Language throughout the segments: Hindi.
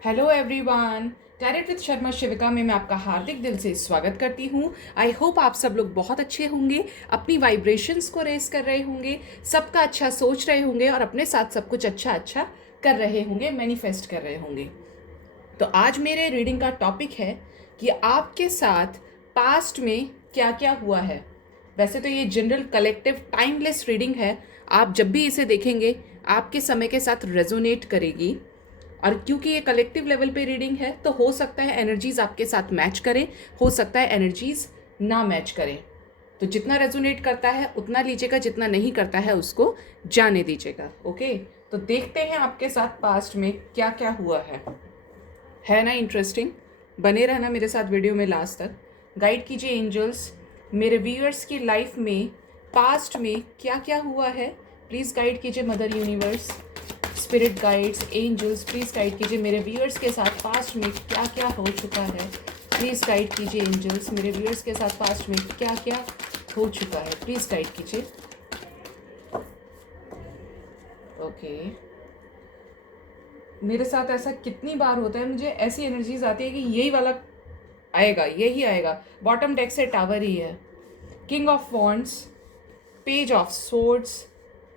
Hello everyone, tarot with Sharma Shivika में मैं आपका हार्दिक दिल से स्वागत करती हूँ। आई होप आप सब लोग बहुत अच्छे होंगे, अपनी वाइब्रेशंस को रेस कर रहे होंगे, सबका अच्छा सोच रहे होंगे और अपने साथ सब कुछ अच्छा अच्छा कर रहे होंगे, मैनिफेस्ट कर रहे होंगे। तो आज मेरे रीडिंग का टॉपिक है कि आपके साथ पास्ट में क्या क्या हुआ है। वैसे तो ये जनरल कलेक्टिव टाइमलेस रीडिंग है, आप जब भी इसे देखेंगे आपके समय के साथ रेजोनेट करेगी। और क्योंकि ये कलेक्टिव लेवल पे रीडिंग है तो हो सकता है एनर्जीज आपके साथ मैच करें, हो सकता है एनर्जीज ना मैच करें। तो जितना रेजोनेट करता है उतना लीजिएगा, जितना नहीं करता है उसको जाने दीजिएगा। ओके, तो देखते हैं आपके साथ पास्ट में क्या क्या हुआ है ना इंटरेस्टिंग। बने रहना मेरे साथ वीडियो में लास्ट तक। गाइड कीजिए एंजल्स, मेरे व्यूअर्स की लाइफ में पास्ट में क्या क्या हुआ है। प्लीज़ गाइड कीजिए mother universe, spirit guides, angels, please guide कीजिए मेरे व्यूअर्स के साथ पास्ट में क्या क्या हो चुका है। प्लीज़ गाइड कीजिए एंजल्स, मेरे व्यूअर्स के साथ पास्ट में क्या क्या हो चुका है। प्लीज़ गाइड कीजिए। ओके, मेरे साथ ऐसा कितनी बार होता है, मुझे ऐसी एनर्जीज आती है कि यही वाला आएगा, यही आएगा। बॉटम डेक से टावर ही है। King of wands, page of swords,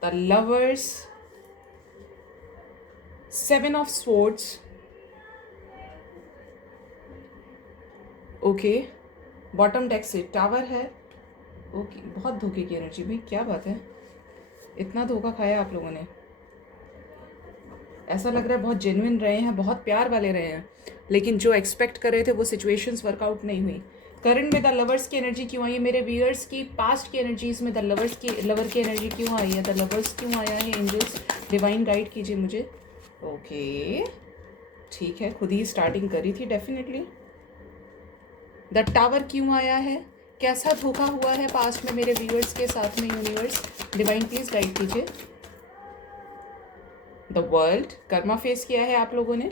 the lovers, seven of swords. Okay, bottom deck से टावर है। ओके, बहुत धोखे की एनर्जी भाई, क्या बात है, इतना धोखा खाया आप लोगों ने। ऐसा लग रहा है बहुत जेन्युइन रहे हैं, बहुत प्यार वाले रहे हैं, लेकिन जो एक्सपेक्ट कर रहे थे वो सिचुएशंस वर्कआउट नहीं हुई। करंट में द लवर्स की एनर्जी क्यों आई है मेरे व्यूअर्स की? पास्ट की एनर्जीज में द लवर्स की लवर की एनर्जी क्यों आई है? द लवर्स क्यों आया है? एंजल्स डिवाइन गाइड कीजिए मुझे। ओके, ठीक है, खुद ही स्टार्टिंग करी थी डेफिनेटली। द टावर क्यों आया है? कैसा धोखा हुआ है पास्ट में मेरे व्यूअर्स के साथ में? यूनिवर्स डिवाइन प्लीज गाइड कीजिए। द वर्ल्ड, कर्मा फेस किया है आप लोगों ने।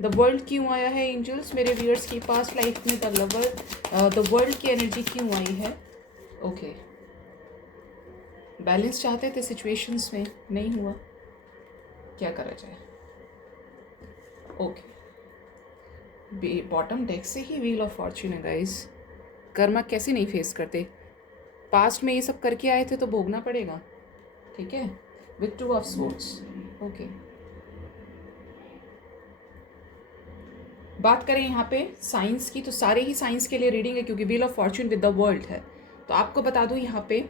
द वर्ल्ड क्यों आया है एंजल्स मेरे व्यूअर्स की पास्ट लाइफ में? द लवर, द वर्ल्ड की एनर्जी क्यों आई है? ओके, बैलेंस चाहते थे सिचुएशंस में, नहीं हुआ, क्या करा जाए। ओके, बॉटम डेक से ही व्हील ऑफ फॉर्च्यून है गाइस। कर्मा कैसे नहीं फेस करते, पास्ट में ये सब करके आए थे तो भोगना पड़ेगा। ठीक है, with two of swords. Okay, बात करें यहाँ पे साइंस की तो सारे ही साइंस के लिए रीडिंग है, क्योंकि wheel of Fortune with the world है। तो आपको बता दूँ यहाँ पे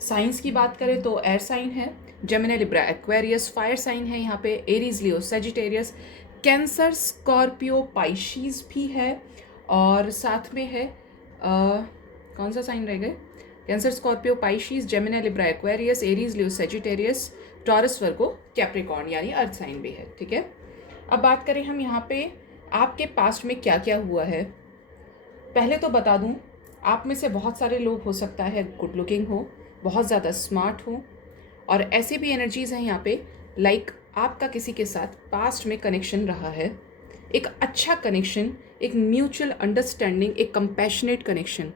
साइंस की बात करें तो एयर साइन है, Gemini Libra Aquarius. Fire sign है यहाँ पे Aries Leo Sagittarius, Cancer Scorpio Pisces भी है। और साथ में है कौन सा साइन रह गए? Cancer Scorpio Pisces, Gemini Libra Aquarius, Aries Leo Sagittarius, Taurus Virgo Capricorn यानी अर्थ साइन भी है। ठीक है, अब बात करें हम यहाँ पे आपके पास्ट में क्या क्या हुआ है। पहले तो बता दूं, आप में से बहुत सारे लोग हो सकता है गुड लुकिंग हो, बहुत ज़्यादा स्मार्ट हो, और ऐसे भी एनर्जीज़ हैं यहाँ पे लाइक आपका किसी के साथ पास्ट में कनेक्शन रहा है, एक अच्छा कनेक्शन, एक म्यूचुअल अंडरस्टैंडिंग, एक कंपैशनेट कनेक्शन।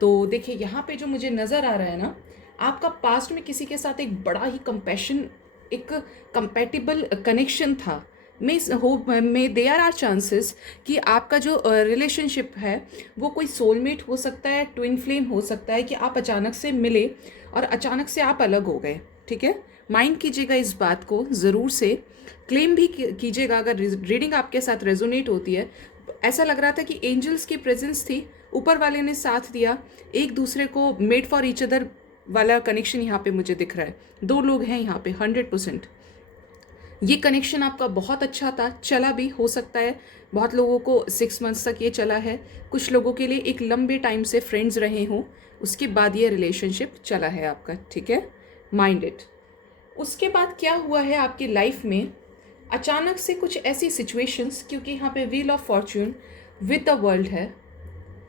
तो देखिए यहाँ पे जो मुझे नज़र आ रहा है ना, आपका पास्ट में किसी के साथ एक बड़ा ही कंपैशन, एक कंपैटिबल कनेक्शन था। में देयर आर चांसेस कि आपका जो रिलेशनशिप है वो कोई सोलमेट हो सकता है, ट्विन फ्लेम हो सकता है, कि आप अचानक से मिले और अचानक से आप अलग हो गए। ठीक है, माइंड कीजिएगा इस बात को, ज़रूर से क्लेम भी कीजिएगा अगर रीडिंग आपके साथ रेजोनेट होती है। ऐसा लग रहा था कि एंजल्स की प्रेजेंस थी, ऊपर वाले ने साथ दिया, एक दूसरे को मेड फॉर ईच अदर वाला कनेक्शन यहाँ पे मुझे दिख रहा है। दो लोग हैं यहाँ पे 100%। ये कनेक्शन आपका बहुत अच्छा था, चला भी हो सकता है। बहुत लोगों को 6 मंथ्स तक ये चला है, कुछ लोगों के लिए एक लंबे टाइम से फ्रेंड्स रहे हों, उसके बाद ये रिलेशनशिप चला है आपका। ठीक है, माइंड इट। उसके बाद क्या हुआ है आपकी लाइफ में? अचानक से कुछ ऐसी सिचुएशंस, क्योंकि यहाँ पे wheel of Fortune with the world है,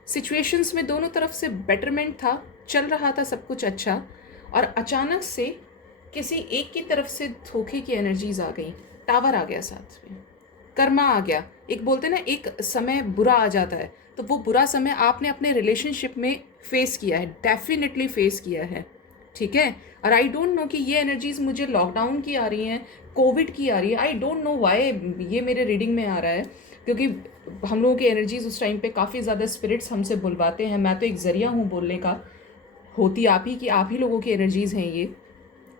सिचुएशंस में दोनों तरफ से बेटरमेंट था, चल रहा था सब कुछ अच्छा, और अचानक से किसी एक की तरफ से धोखे की एनर्जीज आ गई, टावर आ गया, साथ में कर्मा आ गया। एक बोलते ना एक समय बुरा आ जाता है, तो वो बुरा समय आपने अपने रिलेशनशिप में फेस किया है, डेफिनेटली फेस किया है। ठीक है। और आई डोंट नो कि ये एनर्जीज मुझे लॉकडाउन की आ रही हैं, कोविड की आ रही है, आई डोंट नो वाई ये मेरे रीडिंग में आ रहा है, क्योंकि हम लोगों की एनर्जीज उस टाइम पे काफ़ी ज़्यादा स्पिरिट्स हमसे बुलवाते हैं। मैं तो एक ज़रिया हूँ बोलने का, होती आप ही की, आप ही लोगों की एनर्जीज हैं ये,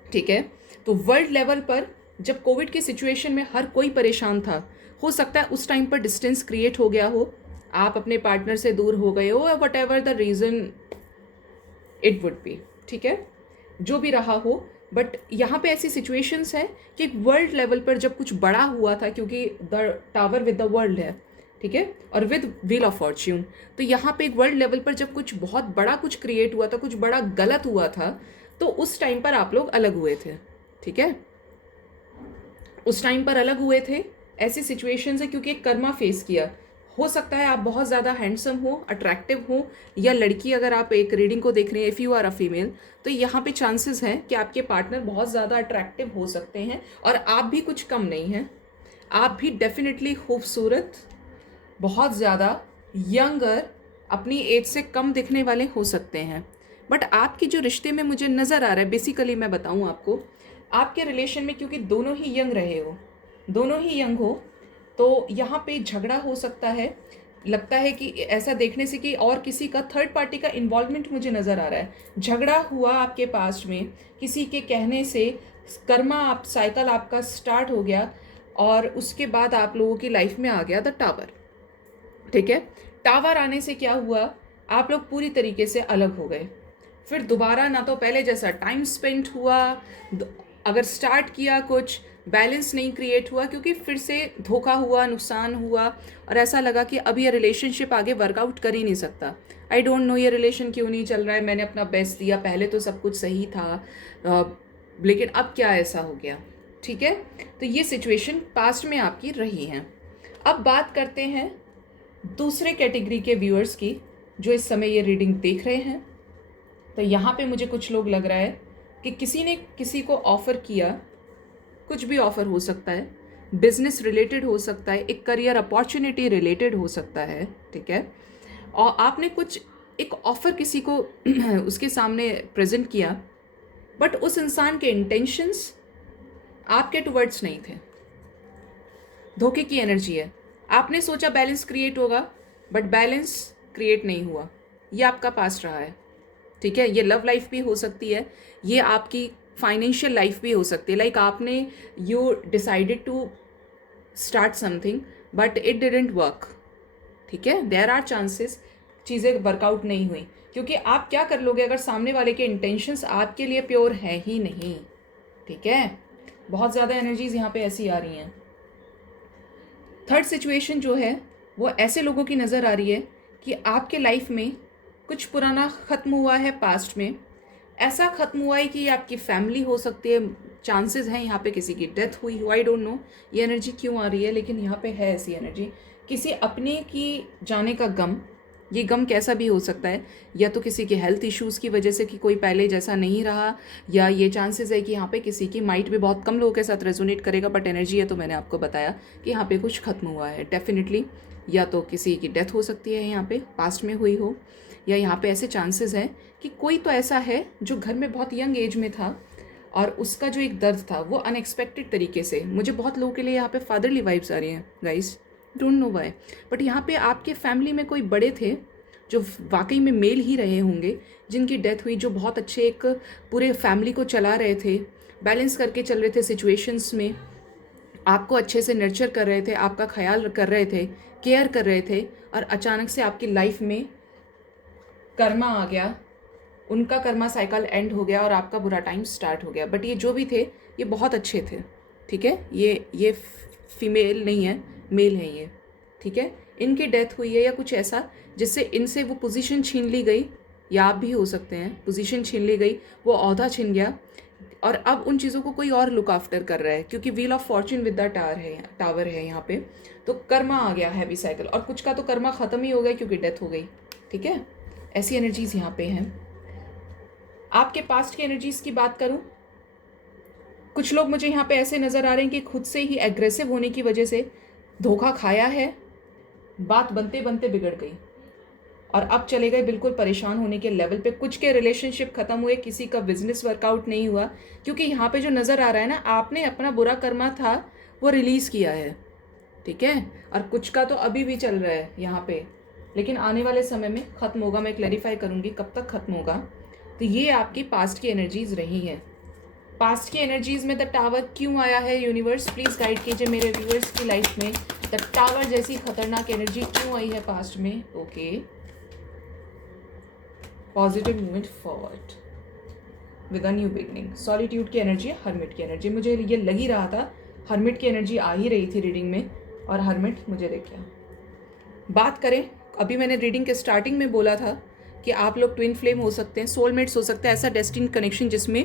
ठीक है। तो वर्ल्ड लेवल पर जब कोविड की सिचुएशन में हर कोई परेशान था, हो सकता है उस टाइम पर डिस्टेंस क्रिएट हो गया हो, आप अपने पार्टनर से दूर हो गए हो, what ever the reason it would be, ठीक है, जो भी रहा हो। बट यहाँ पे ऐसी सिचुएशंस है कि एक वर्ल्ड लेवल पर जब कुछ बड़ा हुआ था, क्योंकि the tower with the world है, ठीक है, और विद व्हील ऑफ फॉर्च्यून, तो यहाँ पे एक वर्ल्ड लेवल पर जब कुछ बहुत बड़ा कुछ क्रिएट हुआ था, कुछ बड़ा गलत हुआ था, तो उस टाइम पर आप लोग अलग हुए थे, ठीक है, उस टाइम पर अलग हुए थे। ऐसी सिचुएशंस है क्योंकि एक कर्मा फेस किया। हो सकता है आप बहुत ज़्यादा हैंडसम हो, अट्रैक्टिव हो, या लड़की अगर आप एक रीडिंग को देख रही हैं, if you are a female, तो यहाँ पे चांसेस हैं कि आपके पार्टनर बहुत ज़्यादा अट्रैक्टिव हो सकते हैं, और आप भी कुछ कम नहीं हैं। आप भी डेफिनेटली खूबसूरत, बहुत ज़्यादा यंगर, अपनी एज से कम दिखने वाले हो सकते हैं। बट आपकी जो रिश्ते में मुझे नज़र आ रहा है, बेसिकली मैं बताऊँ आपको, आपके रिलेशन में क्योंकि दोनों ही यंग रहे हो, दोनों ही यंग हो, तो यहाँ पे झगड़ा हो सकता है। लगता है कि ऐसा देखने से कि और किसी का, थर्ड पार्टी का इन्वॉल्वमेंट मुझे नज़र आ रहा है। झगड़ा हुआ आपके पास्ट में, किसी के कहने से कर्मा आप साइकिल आपका स्टार्ट हो गया, और उसके बाद आप लोगों की लाइफ में आ गया द टावर, ठीक है। टावर आने से क्या हुआ, आप लोग पूरी तरीके से अलग हो गए। फिर दोबारा ना तो पहले जैसा टाइम स्पेंड हुआ, अगर स्टार्ट किया कुछ, बैलेंस नहीं क्रिएट हुआ, क्योंकि फिर से धोखा हुआ, नुकसान हुआ, और ऐसा लगा कि अब ये रिलेशनशिप आगे वर्कआउट कर ही नहीं सकता। आई डोंट नो ये रिलेशन क्यों नहीं चल रहा है, मैंने अपना बेस्ट दिया, पहले तो सब कुछ सही था, लेकिन अब क्या ऐसा हो गया, ठीक है। तो ये सिचुएशन पास्ट में आपकी रही है। अब बात करते हैं दूसरे कैटेगरी के व्यूअर्स की, जो इस समय ये रीडिंग देख रहे हैं। तो यहाँ पे मुझे कुछ लोग लग रहा है कि किसी ने किसी को ऑफ़र किया, कुछ भी ऑफ़र हो सकता है, बिजनेस रिलेटेड हो सकता है, एक करियर अपॉर्चुनिटी रिलेटेड हो सकता है, ठीक है, और आपने कुछ एक ऑफ़र किसी को उसके सामने प्रेजेंट किया, बट उस इंसान के इंटेंशंस आपके टुवर्ड्स नहीं थे। धोखे की एनर्जी है। आपने सोचा बैलेंस क्रिएट होगा, बट बैलेंस क्रिएट नहीं हुआ। ये आपका पास्ट रहा है, ठीक है। ये लव लाइफ भी हो सकती है, ये आपकी फाइनेंशियल लाइफ भी हो सकती है। लाइक आपने you decided to start something but it didn't work, ठीक है। देयर आर चांसेस चीज़ें वर्कआउट नहीं हुई, क्योंकि आप क्या कर लोगे अगर सामने वाले के इंटेंशंस आपके लिए प्योर है ही नहीं, ठीक है। बहुत ज़्यादा एनर्जीज यहाँ पे ऐसी आ रही हैं। थर्ड सिचुएशन जो है वो ऐसे लोगों की नज़र आ रही है कि आपके लाइफ में कुछ पुराना ख़त्म हुआ है पास्ट में। ऐसा ख़त्म हुआ है कि ये आपकी फैमिली हो सकती है, चांसेस हैं यहाँ पे किसी की डेथ हुई हो, आई डोंट नो ये एनर्जी क्यों आ रही है, लेकिन यहाँ पे है ऐसी एनर्जी। किसी अपने की जाने का गम, ये गम कैसा भी हो सकता है, या तो किसी के हेल्थ इश्यूज़ की वजह से कि कोई पहले जैसा नहीं रहा, या ये चांसेस है कि यहाँ पे किसी की माइट भी बहुत कम लोगों के साथ रेजोनेट करेगा, बट एनर्जी है तो मैंने आपको बताया कि यहाँ पे कुछ ख़त्म हुआ है डेफिनेटली। या तो किसी की डेथ हो सकती है यहाँ पे पास्ट में हुई हो, या यहाँ पे ऐसे चांसेस हैं कि कोई तो ऐसा है जो घर में बहुत यंग एज में था, और उसका जो एक दर्द था वो अनएक्सपेक्टेड तरीके से, मुझे बहुत लोगों के लिए यहाँ पे फादरली वाइब्स आ रही हैं guys, don't know why, but यहाँ पे आपके फैमिली में कोई बड़े थे जो वाकई में मेल ही रहे होंगे, जिनकी डेथ हुई, जो बहुत अच्छे एक पूरे फैमिली को चला रहे थे, बैलेंस करके चल रहे थे सिचुएशंस में, आपको अच्छे से नर्चर कर रहे थे, आपका ख्याल कर रहे थे, केयर कर रहे थे, और अचानक से आपकी लाइफ में कर्मा आ गया, उनका कर्मा साइकिल एंड हो गया और आपका बुरा टाइम स्टार्ट हो गया। बट ये जो भी थे ये बहुत अच्छे थे, ठीक है। ये फीमेल नहीं है, मेल है ये, ठीक है। इनकी डेथ हुई है या कुछ ऐसा जिससे इनसे वो पोजीशन छीन ली गई, या आप भी हो सकते हैं, पोजीशन छीन ली गई, वो ओहदा छिन गया, और अब उन चीज़ों को कोई और लुक आफ्टर कर रहा है, क्योंकि wheel of Fortune with the tower है यहाँ पे, तो कर्मा आ गया हैवी साइकिल, और कुछ का तो कर्मा ख़त्म ही हो गया क्योंकि डेथ हो गई, ठीक है। ऐसी एनर्जीज यहाँ पे हैं। आपके पास्ट की एनर्जीज की बात करूँ, कुछ लोग मुझे यहाँ पे ऐसे नज़र आ रहे हैं कि खुद से ही एग्रेसिव होने की वजह से धोखा खाया है, बात बनते बनते बिगड़ गई, और अब चले गए बिल्कुल परेशान होने के लेवल पे। कुछ के रिलेशनशिप खत्म हुए, किसी का बिजनेस वर्कआउट नहीं हुआ, क्योंकि यहाँ पे जो नज़र आ रहा है ना, आपने अपना बुरा कर्मा था वो रिलीज़ किया है, ठीक है। और कुछ का तो अभी भी चल रहा है यहाँ पे, लेकिन आने वाले समय में ख़त्म होगा। मैं क्लैरिफाई करूँगी कब तक ख़त्म होगा। तो ये आपकी पास्ट की एनर्जीज रही हैं। पास्ट की एनर्जीज में द टावर क्यों आया है यूनिवर्स, प्लीज़ गाइड कीजिए मेरे व्यूअर्स की लाइफ में। द टावर जैसी खतरनाक एनर्जी क्यों आई है पास्ट में? Okay, positive movement forward with a new beginning. Solitude की एनर्जी, हर्मिट की एनर्जी। मुझे ये लग ही रहा था, हर्मिट की एनर्जी आ ही रही थी रीडिंग में, और हर्मिट मुझे दिख गया। बात करें, अभी मैंने रीडिंग के स्टार्टिंग में बोला था कि आप लोग ट्विन फ्लेम हो सकते हैं, सोलमेट्स हो सकते हैं, ऐसा डेस्टिन्ड कनेक्शन जिसमें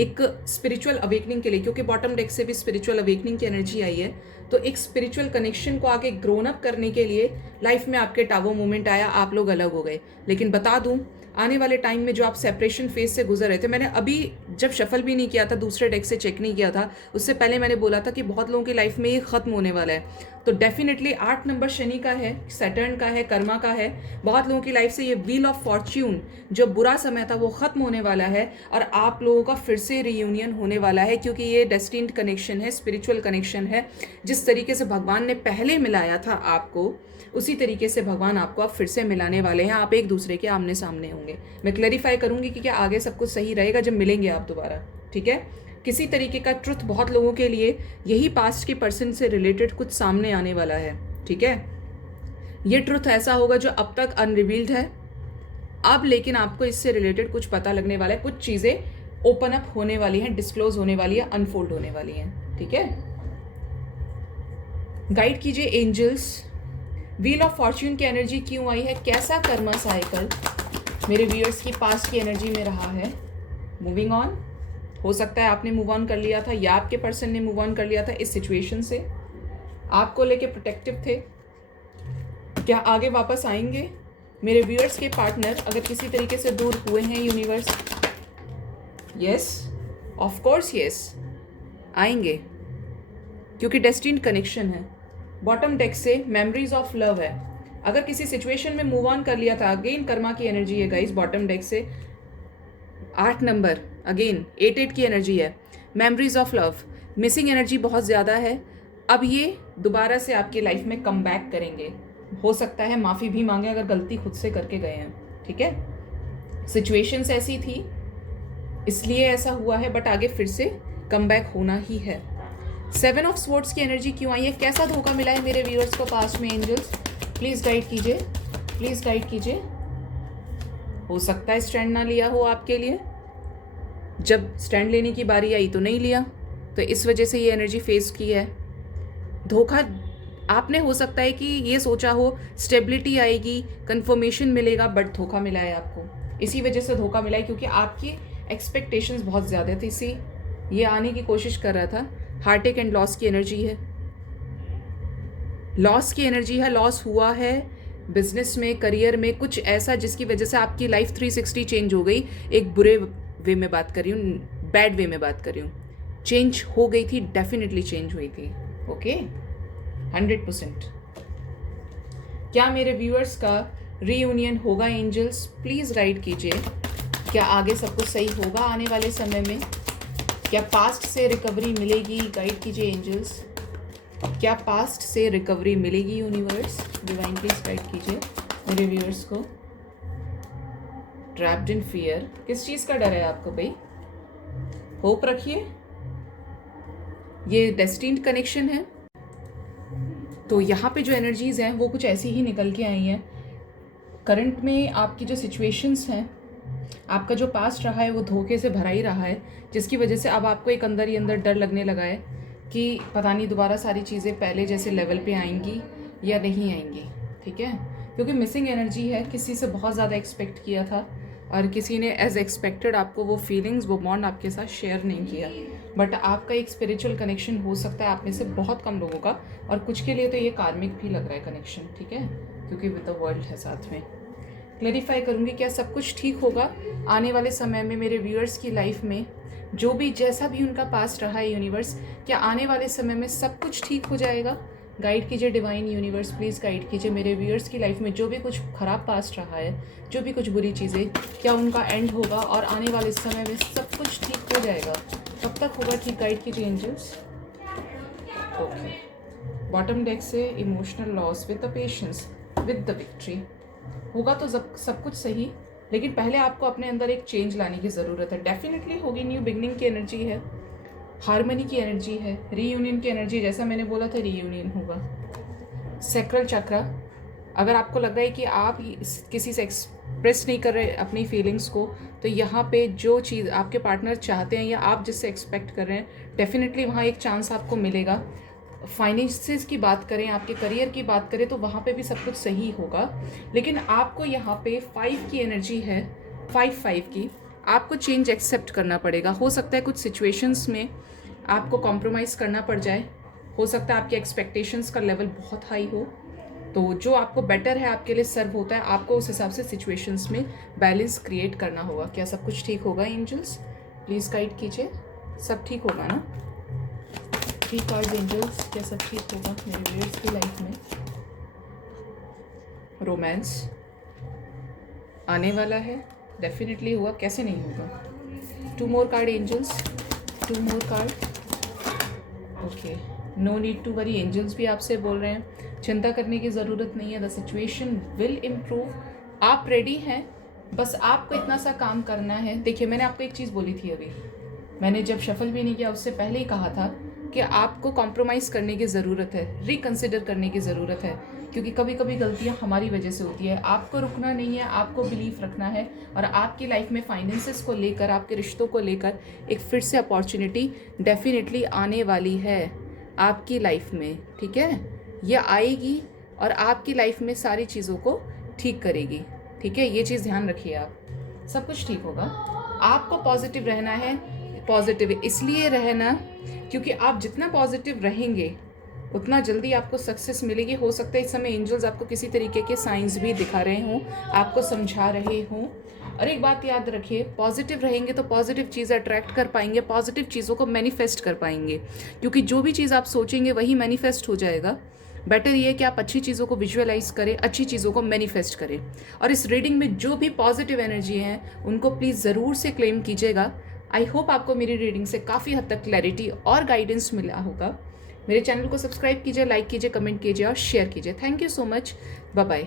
एक स्पिरिचुअल अवेकनिंग के लिए, क्योंकि बॉटम डेक से भी स्पिरिचुअल अवेकनिंग की एनर्जी आई है, तो एक स्पिरिचुअल कनेक्शन को आगे ग्रोन अप करने के लिए लाइफ में आपके टावर मोमेंट आया, आप लोग अलग हो गए। लेकिन बता दूं, आने वाले टाइम में जो आप सेपरेशन फेज से गुजर रहे थे, मैंने अभी जब शफल भी नहीं किया था, दूसरे डेक से चेक नहीं किया था, उससे पहले मैंने बोला था कि बहुत लोगों की लाइफ में ये ख़त्म होने वाला है। तो डेफिनेटली 8 नंबर शनि का है, सैटर्न का है, कर्मा का है। बहुत लोगों की लाइफ से ये व्हील ऑफ फॉर्च्यून, जो बुरा समय था, वो ख़त्म होने वाला है, और आप लोगों का फिर से रीयूनियन होने वाला है, क्योंकि ये डेस्टिन्ड कनेक्शन है, स्पिरिचुअल कनेक्शन है। जिस तरीके से भगवान ने पहले मिलाया था आपको, उसी तरीके से भगवान आपको अब फिर से मिलाने वाले हैं। आप एक दूसरे के आमने सामने होंगे। मैं क्लैरिफाई करूंगी कि क्या आगे सब कुछ सही रहेगा जब मिलेंगे आप दोबारा, ठीक है। किसी तरीके का ट्रुथ बहुत लोगों के लिए यही पास्ट के पर्सन से रिलेटेड कुछ सामने आने वाला है, ठीक है। ये ट्रुथ ऐसा होगा जो अब तक अनरिवील्ड है, अब लेकिन आपको इससे रिलेटेड कुछ पता लगने वाला है, कुछ चीज़ें ओपन अप होने वाली हैं, डिस्क्लोज होने वाली है, अनफोल्ड होने वाली हैं, ठीक है। गाइड कीजिए एंजल्स, व्हील ऑफ फॉर्च्यून की एनर्जी क्यों आई है, कैसा कर्मा साइकिल मेरे व्यूअर्स की पास्ट की एनर्जी में रहा है। मूविंग ऑन, हो सकता है आपने मूव ऑन कर लिया था, या आपके पर्सन ने मूव ऑन कर लिया था इस सिचुएशन से, आपको लेके प्रोटेक्टिव थे। क्या आगे वापस आएंगे मेरे व्यूअर्स के पार्टनर अगर किसी तरीके से दूर हुए हैं universe? Yes, of course yes, आएंगे, क्योंकि डेस्टिन्ड कनेक्शन है। बॉटम डेक से मेमोरीज ऑफ लव है। अगर किसी सिचुएशन में मूव ऑन कर लिया था, अगेन कर्मा की एनर्जी है गाइस, बॉटम डेक से 8 नंबर, अगेन 8 की एनर्जी है, memories of love, missing energy बहुत ज़्यादा है। अब ये दोबारा से आपकी लाइफ में कम बैक करेंगे। हो सकता है माफ़ी भी मांगे अगर गलती खुद से करके गए हैं, ठीक है। सिचुएशंस ऐसी थी इसलिए ऐसा हुआ है, बट आगे फिर से कम बैक होना ही है। 7 ऑफ स्वॉर्ड्स की एनर्जी क्यों आई है, कैसा धोखा मिला है मेरे व्यूअर्स को पास्ट में? एंजल्स प्लीज़ गाइड कीजिए, प्लीज़ गाइड कीजिए। हो सकता है स्टैंड ना लिया हो आपके लिए, जब स्टैंड लेने की बारी आई तो नहीं लिया, तो इस वजह से ये एनर्जी फेस की है। धोखा आपने, हो सकता है कि ये सोचा हो स्टेबिलिटी आएगी, कंफर्मेशन मिलेगा, बट धोखा मिला है आपको। इसी वजह से धोखा मिला है, क्योंकि आपकी एक्सपेक्टेशंस बहुत ज़्यादा थे, इसी ये आने की कोशिश कर रहा था। हार्टेक एंड लॉस की एनर्जी है, लॉस की एनर्जी है, लॉस हुआ है बिजनेस में, करियर में, कुछ ऐसा जिसकी वजह से आपकी लाइफ 360 चेंज हो गई। एक बुरे वे में बात कर रही हूँ, बैड वे में बात कर रही हूँ। चेंज हो गई थी, डेफिनेटली चेंज हुई थी, ओके 100%। क्या मेरे व्यूअर्स का रीयूनियन होगा? एंजल्स प्लीज़ गाइड कीजिए, क्या आगे सब कुछ सही होगा आने वाले समय में? क्या पास्ट से रिकवरी मिलेगी? गाइड कीजिए एंजल्स, क्या पास्ट से रिकवरी मिलेगी? यूनिवर्स डिवाइन प्लीज गाइड कीजिए मेरे व्यूअर्स को। ट्रैप्ड इन फियर, किस चीज़ का डर है आपको भाई? होप रखिए, ये डेस्टिन्ड कनेक्शन है। तो यहाँ पे जो एनर्जीज हैं वो कुछ ऐसी ही निकल के आई हैं। करंट में आपकी जो सिचुएशंस हैं, आपका जो पास्ट रहा है वो धोखे से भरा ही रहा है, जिसकी वजह से अब आपको एक अंदर ही अंदर डर लगने लगा है कि पता नहीं दोबारा सारी चीज़ें पहले जैसे लेवल पे आएंगी या नहीं आएंगी, ठीक है। क्योंकि मिसिंग एनर्जी है, किसी से बहुत ज़्यादा एक्सपेक्ट किया था और किसी ने एज एक्सपेक्टेड आपको वो फीलिंग्स, वो बॉन्ड आपके साथ शेयर नहीं किया। बट आपका एक स्पिरिचुअल कनेक्शन हो सकता है आप में से बहुत कम लोगों का, और कुछ के लिए तो ये कार्मिक भी लग रहा है कनेक्शन, ठीक है, क्योंकि विद द वर्ल्ड है साथ में। क्लैरिफाई करूँगी, क्या सब कुछ ठीक होगा आने वाले समय में मेरे व्यूअर्स की लाइफ में? जो भी जैसा भी उनका पास्ट रहा है यूनिवर्स, क्या आने वाले समय में सब कुछ ठीक हो जाएगा? गाइड कीजिए डिवाइन यूनिवर्स, प्लीज़ गाइड कीजिए मेरे व्यूअर्स की लाइफ में जो भी कुछ खराब पास्ट रहा है, जो भी कुछ बुरी चीज़ें, क्या उनका एंड होगा और आने वाले समय में सब कुछ ठीक हो जाएगा। कब तक होगा ठीक, गाइड कीजिए एंजल्स। ओके, बॉटम डेक से emotional loss with the patience with the victory. होगा तो सब कुछ सही, लेकिन पहले आपको अपने अंदर एक चेंज लाने की ज़रूरत है। डेफिनेटली होगी, न्यू बिगनिंग की एनर्जी है, हार्मनी की एनर्जी है, रीयूनियन की एनर्जी, जैसा मैंने बोला था रीयूनियन होगा। सैक्रल चक्रा, अगर आपको लग रहा है कि आप किसी से एक्सप्रेस नहीं कर रहे अपनी फीलिंग्स को, तो यहाँ पे जो चीज़ आपके पार्टनर चाहते हैं या आप जिससे एक्सपेक्ट कर रहे हैं, डेफिनेटली वहाँ एक चांस आपको मिलेगा। फाइनेंसेस की बात करें, आपके करियर की बात करें, तो वहाँ पे भी सब कुछ सही होगा। लेकिन आपको यहाँ पे 5 की एनर्जी है, 5 की, आपको चेंज एक्सेप्ट करना पड़ेगा। हो सकता है कुछ सिचुएशंस में आपको कॉम्प्रोमाइज़ करना पड़ जाए, हो सकता है आपके एक्सपेक्टेशंस का लेवल बहुत हाई हो, तो जो आपको बेटर है आपके लिए सर्व होता है, आपको उस हिसाब से सिचुएशंस में बैलेंस क्रिएट करना होगा। क्या सब कुछ ठीक होगा एंजल्स? प्लीज़ गाइड कीजिए, सब ठीक होगा ना? 3 कार्ड्स एंजल्स, क्या सब ठीक होगा मेरे व्यूअर्स की लाइफ में? रोमांस आने वाला है, डेफिनेटली होगा, कैसे नहीं होगा। 2 more card angels, 2 more card. Okay, no need to worry, angels भी आपसे बोल रहे हैं चिंता करने की ज़रूरत नहीं है, द सिचुएशन विल इम्प्रूव। आप रेडी हैं, बस आपको इतना सा काम करना है। देखिए, मैंने आपको एक चीज़ बोली थी अभी, मैंने जब शफल भी नहीं किया उससे पहले ही कहा था कि आपको कॉम्प्रोमाइज़ करने की ज़रूरत है, रिकन्सिडर करने की ज़रूरत है, क्योंकि कभी कभी गलतियाँ हमारी वजह से होती है। आपको रुकना नहीं है, आपको बिलीव रखना है, और आपकी लाइफ में फाइनेंसेस को लेकर, आपके रिश्तों को लेकर एक फिर से अपॉर्चुनिटी डेफिनेटली आने वाली है आपकी लाइफ में, ठीक है? ये आएगी और आपकी लाइफ में सारी चीज़ों को ठीक करेगी, ठीक है? ये चीज़ ध्यान रखिए आप, सब कुछ ठीक होगा। आपको पॉजिटिव रहना है, पॉजिटिव इसलिए रहना क्योंकि आप जितना पॉजिटिव रहेंगे उतना जल्दी आपको सक्सेस मिलेगी। हो सकता है इस समय एंजल्स आपको किसी तरीके के साइंस भी दिखा रहे हों, आपको समझा रहे हों। और एक बात याद रखिए, पॉजिटिव रहेंगे तो पॉजिटिव चीज़ अट्रैक्ट कर पाएंगे, पॉजिटिव चीज़ों को मैनिफेस्ट कर पाएंगे, क्योंकि जो भी चीज़ आप सोचेंगे वही मैनिफेस्ट हो जाएगा। बेटर ये है कि आप अच्छी चीज़ों को विजुअलाइज करें, अच्छी चीज़ों को मैनिफेस्ट करें। और इस रीडिंग में जो भी पॉजिटिव एनर्जी हैं उनको प्लीज़ ज़रूर से क्लेम कीजिएगा। आई होप आपको मेरी रीडिंग से काफ़ी हद तक क्लैरिटी और गाइडेंस मिला होगा। मेरे चैनल को सब्सक्राइब कीजिए, लाइक कीजिए, कमेंट कीजिए और शेयर कीजिए। Thank you so much, bye bye.